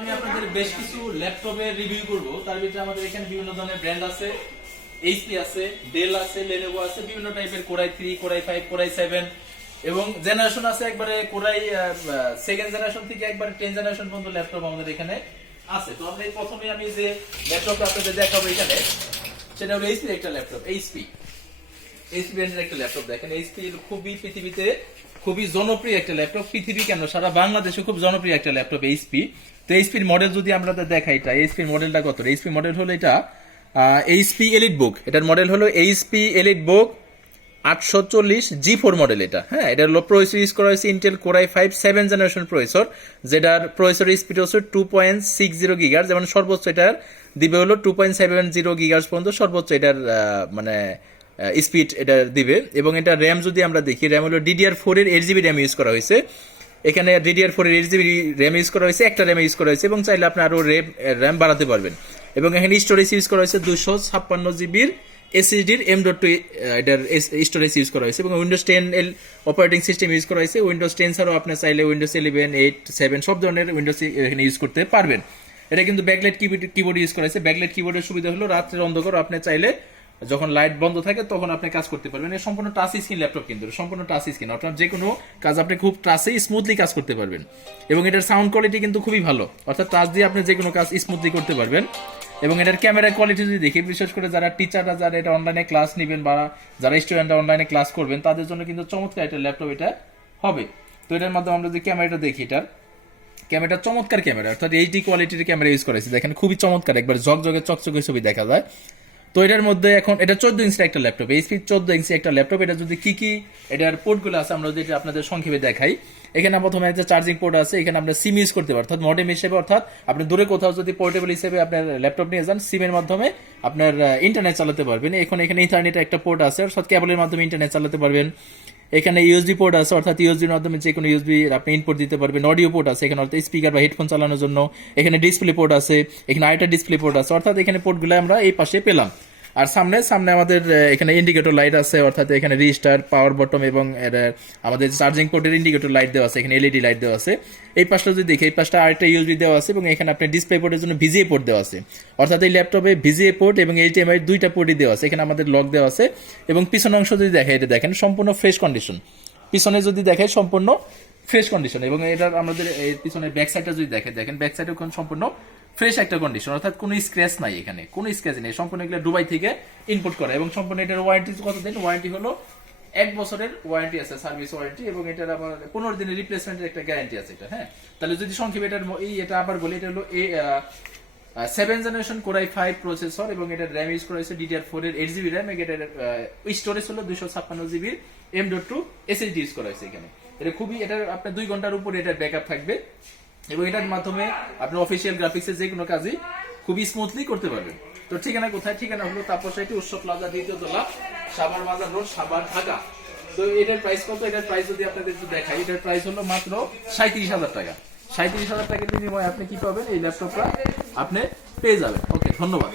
আমি আপনাদের বেশ কিছু ল্যাপটপের রিভিউ করব। তার ভিতরে আমাদের এখানে বিভিন্ন ধরনের ব্র্যান্ড আছে, এইচপি আছে, ডেল আছে, লেনোভো আছে, বিভিন্ন টাইপের কোরাই 3, কোরাই 5, কোরাই 7 এবং জেনারেশন আছে একবারে কোরাই সেকেন্ড জেনারেশন থেকে একবারে 10 জেনারেশন পর্যন্ত ল্যাপটপ আমাদের এখানে আছে। তো আমরা প্রথমে আমি যে ল্যাপটপটা আপনাদের দেখাবো এখানে, সেটা হলো এইচপি একটা ল্যাপটপ। এইচপি ব্র্যান্ডের একটা ল্যাপটপ। দেখেন এইচপি খুবই পৃথিবীতে খুবই জনপ্রিয় একটা ল্যাপটপ, পৃথিবী কেন সারা বাংলাদেশে খুব জনপ্রিয় একটা ল্যাপটপ এইচপি। তো এইচপির মডেল যদি আমরা দেখাই, এটা এইচপির মডেলটা কত? এইচপি মডেল হলো এটা HP EliteBook, এটার মডেল হলো HP EliteBook 840 G4 মডেল। এটা হ্যাঁ, এটা হলো প্রসেসর ইউজ করা হয়েছে ইন্টেল কোরাই 5 7 জেনারেশন প্রসেসর, যেটার প্রসেসর স্পিড হচ্ছে 2.60 গিগাহার্জ, যেমন সর্বোচ্চ এটার দিবে হলো 2.70 গিগাহার্জ পর্যন্ত সর্বোচ্চ এটার মানে স্পিড এটা দিবে। এবং এটা র্যাম যদি আমরা দেখি, র্যাম হলো DDR4 এর 8GB র্যাম ইউজ করা হয়েছে। এখানে DDR4 এর 8GB র্যাম ইউজ করা হয়েছে, একটা র্যাম ইউজ করা হয়েছে, এবং চাইলে আপনি আরো র্যাম বাড়াতে পারবেন। এবং এখানে স্টোরেজ ইউজ করা হয়েছে 256GB SSD এর M.2 এটার স্টোরেজ ইউজ করা হয়েছে। এবং উইন্ডোজ 10 এর অপারেটিং সিস্টেম ইউজ করা হয়েছে। উইন্ডোজ 10 ছাড়াও আপনি চাইলে উইন্ডোজ 11, 8, 7 সব ধরনের উইন্ডোজ এখানে ইউজ করতে পারবেন। এটা কিন্তু ব্যাকলাইট কিবোর্ড ইউজ করা হয়েছে। ব্যাকলাইট কিবোর্ডের সুবিধা হলো রাত্রের অন্ধকার আপনি চাইলে যখন লাইট বন্ধ থাকে তখন আপনি কাজ করতে পারবেন। এটা সম্পূর্ণ টাচ স্ক্রিন ল্যাপটপ, কিন্তু সম্পূর্ণ টাচ স্ক্রিন, অর্থাৎ যে কোনো কাজ আপনি খুব টাচে স্মুথলি কাজ করতে পারবেন। এবং এটার সাউন্ড কোয়ালিটি কিন্তু খুবই ভালো, অর্থাৎ টাচ দিয়ে আপনি যে কোনো কাজ স্মুথলি করতে পারবেন। এবং এটার ক্যামেরার কোয়ালিটি যদি দেখি, বিশেষ করে যারা টিচাররা যারা এটা অনলাইনে ক্লাস নেবেন বা যারা স্টুডেন্টরা অনলাইনে ক্লাস করবেন তাদের জন্য কিন্তু চমৎকার একটা ল্যাপটপ এটা হবে। তো এটার মাধ্যমে আমরা যদি ক্যামেরাটা দেখি, এটার ক্যামেরাটা চমৎকার ক্যামেরা, অর্থাৎ HD কোয়ালিটির ক্যামেরা ইউজ করেছে। দেখেন খুবই চমৎকার, একবার ঝকঝকে চকচকে ছবি দেখা যায়। তো এটার মধ্যে এখন এটা 14 ইঞ্চির একটা ল্যাপটপ, এইচপি 14 ইঞ্চি একটা ল্যাপটপ। এটা যদি কি এটার পোর্টগুলো আছে আমরা যদি আপনাদের সংক্ষেপে দেখাই, এখানে প্রথমে একটা চার্জিং পোর্ট আছে, এখানে আমরা সিম ইউজ করতে পারি, অর্থাৎ মডেম হিসেবে, অর্থাৎ আপনি দূরে কোথাও যদি পোর্টেবল হিসেবে আপনার ল্যাপটপ নিয়ে যান, সিমের মাধ্যমে আপনার ইন্টারনেট চালাতে পারবেন। এখানে ইথারনেট একটা পোর্ট আছে, অর্থাৎ কেবলের মাধ্যমে ইন্টারনেট চালাতে পারবেন। এখানে ইউএসবি পোর্ট আছে, অর্থাৎ ইউএসবির মাধ্যমে যে কোনো ইউএসবি আপনি ইনপুট দিতে পারবেন। অডিও পোর্ট আছে এখানে, অর্থাৎ স্পিকার বা হেডফোন চালানোর জন্য। এখানে ডিসপ্লে পোর্ট আছে, এখানে আরেকটা ডিসপ্লে পোর্ট আছে, অর্থাৎ এখানে পোর্টগুলো আমরা এই পাশে পেলাম। আর সামনে আমাদের এখানে ইন্ডিকেটর লাইট আছে, অর্থাৎ এখানে রেজিস্টার, পাওয়ার বটম এবং আমাদের চার্জিং পোর্টের ইন্ডিকেটর লাইট দেওয়া আছে, এখানে এলইডি লাইট দেওয়া আছে। এই পাশটা যদি দেখি, এই পাশটা আরেকটা ইউএসবি দেওয়া আছে, এবং এখানে আপনার ডিসপ্লে পোর্টের জন্য ভিজিএ পোর্ট দেওয়া আছে, অর্থাৎ এই ল্যাপটপে ভিজিএ পোর্ট এবং HDMI দুইটা পোর্টই দেওয়া আছে। এখানে আমাদের লক দেওয়া আছে। এবং পিছনের অংশ যদি দেখে, এটা দেখেন সম্পূর্ণ ফ্রেশ কন্ডিশন, পিছনে যদি দেখে সম্পূর্ণ ফ্রেশ কন্ডিশন। এবং এটার আমাদের পিছনের ব্যাক সাইডটা যদি দেখেন ব্যাক সাইডে সম্পূর্ণ ফ্রেশ একটা কন্ডিশন, অর্থাৎ কোনো স্ক্র্যাচ নাই, এখানে কোনো স্ক্র্যাচ নেই, সম্পূর্ণ এগুলো দুবাই থেকে ইম্পোর্ট করা। এবং সম্পূর্ণ এটার ওয়ারেন্টি কতদিন? ওয়ারেন্টি হলো 1 বছরের ওয়ারেন্টি আছে, সার্ভিস ওয়ারেন্টি, এবং এটার আবার 15 দিনের রিপ্লেসমেন্টের একটা গ্যারান্টি আছে এটা। হ্যাঁ, তাহলে যদি সংক্ষেপে এটা আবার বলি, এটা হলো 7 জেনারেশন কোরাই 5 প্রসেসর, এবং এটার র্যাম ইউজ করা হয়েছে DDR4 এর 8GB র্যাম, এটার স্টোরেজ হলো 256GB M.2 SSD ইউজ করা হয়েছে এখানে। এটা খুবই, এটার আপনার 2 ঘন্টার উপরে এটার ব্যাকআপ থাকবে, এবং এটার মাধ্যমে আপনি অফিসিয়াল গ্রাফিক্সের যে কোনো কাজই খুবই স্মুথলি করতে পারবেন। তো ঠিকানা কোথায়? ঠিকানা হলো তাপস IT, উৎসব প্লাজা, 2য় তলা, সাভার বাজার রোড, সাভার, ঢাকা। তো এটার প্রাইস কত? এটার প্রাইস যদি আপনাদের একটু দেখাই, এটার প্রাইস হলো মাত্র 37,000 টাকা। 37,000 টাকার বিনিময়ে আপনি কি পাবেন? এই ল্যাপটপটা আপনি পেয়ে যাবেন। ওকে, ধন্যবাদ।